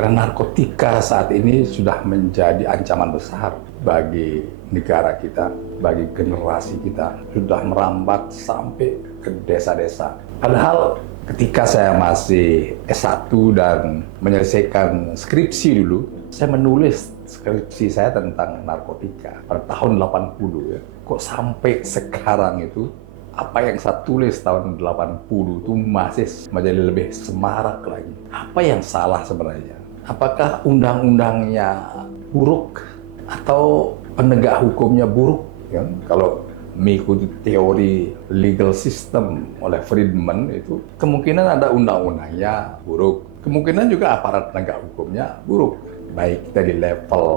Karena narkotika saat ini sudah menjadi ancaman besar bagi negara kita, bagi generasi kita, sudah merambat sampai ke desa-desa. Padahal ketika saya masih S1 dan menyelesaikan skripsi dulu, saya menulis skripsi saya tentang narkotika pada tahun 80 ya. Kok sampai sekarang itu apa yang saya tulis tahun 80 itu masih menjadi lebih semarak lagi. Apa yang salah sebenarnya? Apakah undang-undangnya buruk atau penegak hukumnya buruk? Ya, kalau mengikuti teori legal system oleh Friedman itu kemungkinan ada undang-undangnya buruk. Kemungkinan juga aparat penegak hukumnya buruk. Baik dari level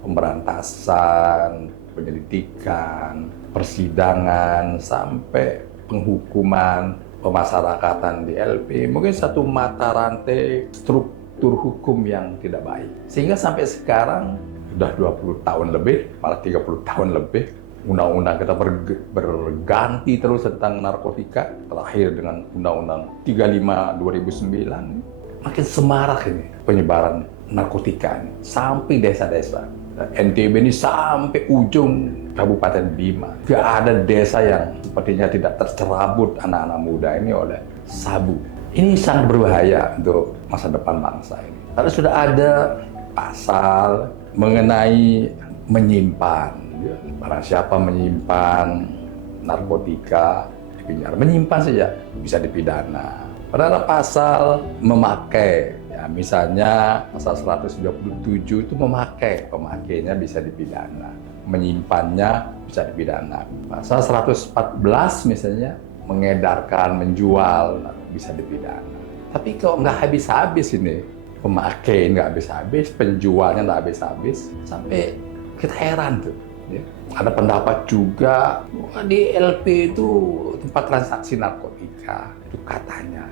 pemberantasan, penyelidikan, persidangan, sampai penghukuman, pemasyarakatan di LP. Mungkin satu mata rantai struktur hukum yang tidak baik. Sehingga sampai sekarang, sudah 20 tahun lebih, malah 30 tahun lebih, undang-undang kita berganti terus tentang narkotika. Terakhir dengan Undang-Undang 35 2009, makin semarak ini penyebaran narkotika ini, sampai desa-desa. NTB ini sampai ujung Kabupaten Bima. Tidak ada desa yang sepertinya tidak tercerabut anak-anak muda ini oleh sabu. Ini sangat berbahaya untuk masa depan bangsa ini. Karena sudah ada pasal mengenai menyimpan. Barang siapa menyimpan narkotika di penjara, menyimpan saja bisa dipidana. Pada pasal memakai, ya, misalnya pasal 137 itu memakai, pemakainya bisa dipidana, menyimpannya bisa dipidana. Pasal 114 misalnya mengedarkan, menjual bisa dipidana. Tapi kalau nggak habis-habis ini, pemakai nggak habis-habis, penjualnya nggak habis-habis, sampai kita heran tuh. Ya. Ada pendapat juga di LP itu tempat transaksi narkotika, itu katanya.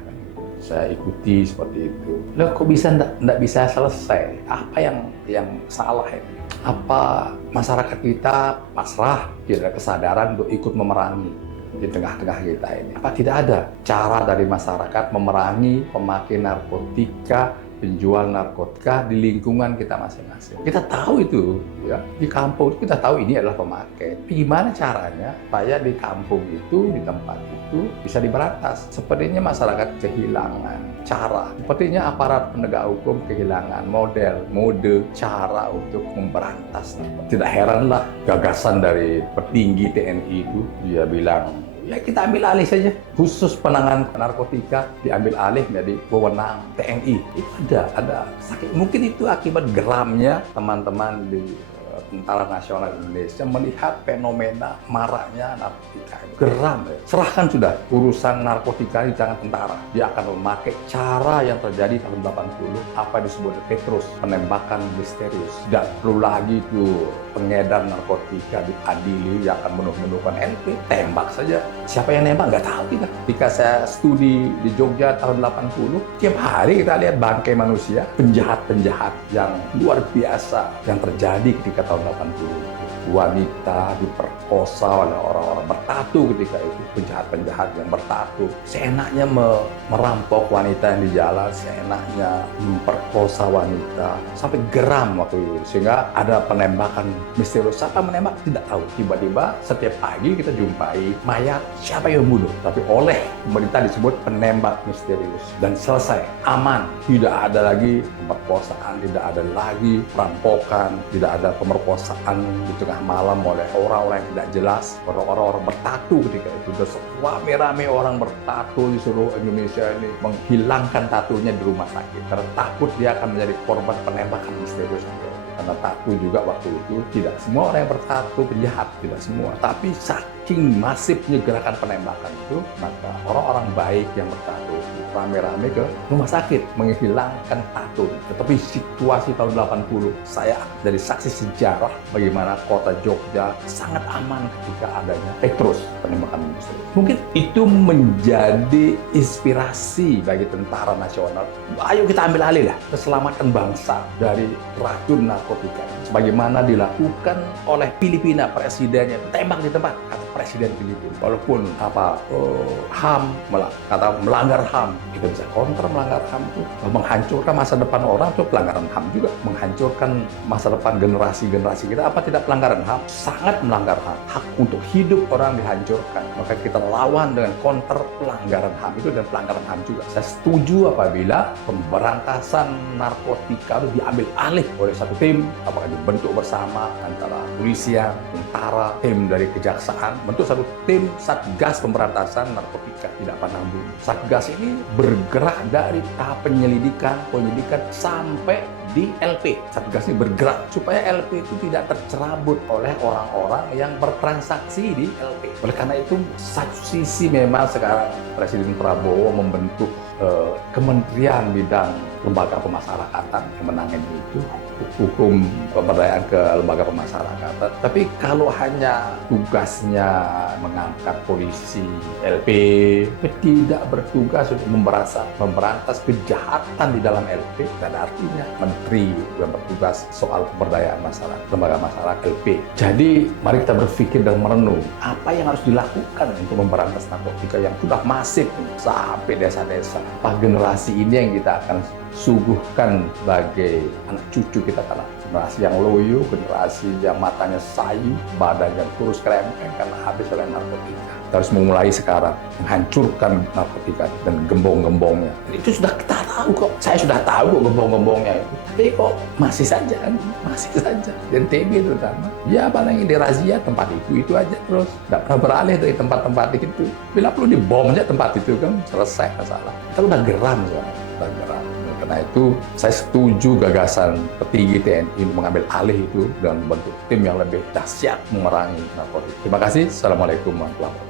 Saya ikuti seperti itu. Loh, kok bisa nggak bisa selesai? Apa yang salah ini? Apa masyarakat kita pasrah, tidak ada kesadaran untuk ikut memerangi di tengah-tengah kita ini? Apa tidak ada cara dari masyarakat memerangi pemakai narkotika, penjual narkotika di lingkungan kita masing-masing? Kita tahu itu, ya, di kampung kita tahu ini adalah pemakai. Gimana caranya supaya di kampung itu, di tempat itu bisa diberantas? Sepertinya masyarakat kehilangan cara. Sepertinya aparat penegak hukum kehilangan mode, cara untuk memberantas. Tidak heranlah gagasan dari petinggi TNI itu, dia bilang, ya kita ambil alih saja. Khusus penanganan narkotika diambil alih dari wewenang TNI. Itu ada sakit. Mungkin itu akibat geramnya teman-teman di Tentara Nasional Indonesia melihat fenomena maraknya narkotika. Geram ya. Serahkan sudah urusan narkotika di tangan tentara. Dia akan memakai cara yang terjadi tahun 80, apa disebut Petrus, penembakan misterius. Tidak perlu lagi tuh pengedar narkotika diadili yang akan menuh-menuhkan LP, tembak saja. Siapa yang nembak nggak tahu kita. Ketika saya studi di Jogja tahun 80, tiap hari kita lihat bangkai manusia, penjahat-penjahat yang luar biasa yang terjadi ketika tahun 80. Wanita diperkosa oleh orang-orang bertatu ketika itu, penjahat-penjahat yang bertatu. Seenaknya merampok wanita yang di jalan, seenaknya memperkosa wanita, sampai geram waktu itu. Sehingga ada penembakan misterius. Siapa menembak? Tidak tahu. Tiba-tiba setiap pagi kita jumpai mayat, siapa yang membunuh? Tapi oleh pemerintah disebut penembak misterius. Dan selesai, aman. Tidak ada lagi pemerkosaan, tidak ada lagi perampokan, tidak ada pemerkosaan di tengah malam oleh orang-orang yang tidak jelas, orang-orang bertatu ketika itu. Dan rame-rame orang bertatu di seluruh Indonesia ini menghilangkan tatunya di rumah sakit karena takut dia akan menjadi korban penembakan misterius. Karena tato juga waktu itu tidak semua orang yang bertato penjahat, tidak semua. Tapi saking masifnya gerakan penembakan itu, maka orang-orang baik yang bertato rame-rame ke rumah sakit menghilangkan tato. Tetapi situasi tahun 80, saya dari saksi sejarah bagaimana kota Jogja sangat aman ketika adanya Petrus, penembakan misterius. Mungkin itu menjadi inspirasi bagi tentara nasional. Ayo kita ambil alih lah keselamatan bangsa dari racun narkotika. Sebagaimana dilakukan oleh Filipina, presidennya tembak di tempat. presiden Filipina. Walaupun HAM, melanggar HAM, kita bisa counter melanggar HAM itu. Menghancurkan masa depan orang itu pelanggaran HAM juga. Menghancurkan masa depan generasi-generasi kita, apa tidak pelanggaran HAM? Sangat melanggar HAM. Hak untuk hidup orang dihancurkan. Maka kita lawan dengan counter pelanggaran HAM itu dan pelanggaran HAM juga. Saya setuju apabila pemberantasan narkotika itu diambil alih oleh satu tim, apakah dibentuk bersama antara polisian, tentara, tim dari kejaksaan, bentuk satu tim Satgas Pemberantasan Narkotika Tidak Pandang Bulu. Satgas ini bergerak dari tahap penyidikan sampai di LP. Satgas ini bergerak supaya LP itu tidak tercerabut oleh orang-orang yang bertransaksi di LP. Oleh karena itu, satu sisi memang sekarang Presiden Prabowo membentuk kementerian bidang lembaga pemasyarakatan yang menangani itu, hukum pemberdayaan ke lembaga pemasyarakatan. Tapi kalau hanya tugasnya mengangkat polisi LP, tidak bertugas untuk memberantas kejahatan di dalam LP, dan artinya menteri yang bertugas soal pemberdayaan masyarakat, lembaga masyarakat LP. Jadi mari kita berpikir dan merenung apa yang harus dilakukan untuk memberantas narkotika yang sudah masif sampai desa-desa. Apa generasi ini yang kita akan suguhkan sebagai anak cucu kita, karena generasi yang loyo, generasi yang matanya sayu, badannya kurus kerempeng karena habis oleh narkotika. Kita harus memulai sekarang menghancurkan narkotika dan gembong-gembongnya. Itu sudah kita tahu kok. Saya sudah tahu kok gembong-gembongnya itu. Tapi kok masih saja. Dan TB terutama. Ya paling dirazia tempat itu aja terus. Tidak pernah beralih dari tempat-tempat itu. Bila perlu dibom aja tempat itu kan selesai masalah. Kita udah geram soalnya. Karena itu saya setuju gagasan petinggi TNI untuk mengambil alih itu dan membentuk tim yang lebih dahsyat memerangi narkotika. Terima kasih. Assalamualaikum warahmatullahi wabarakatuh.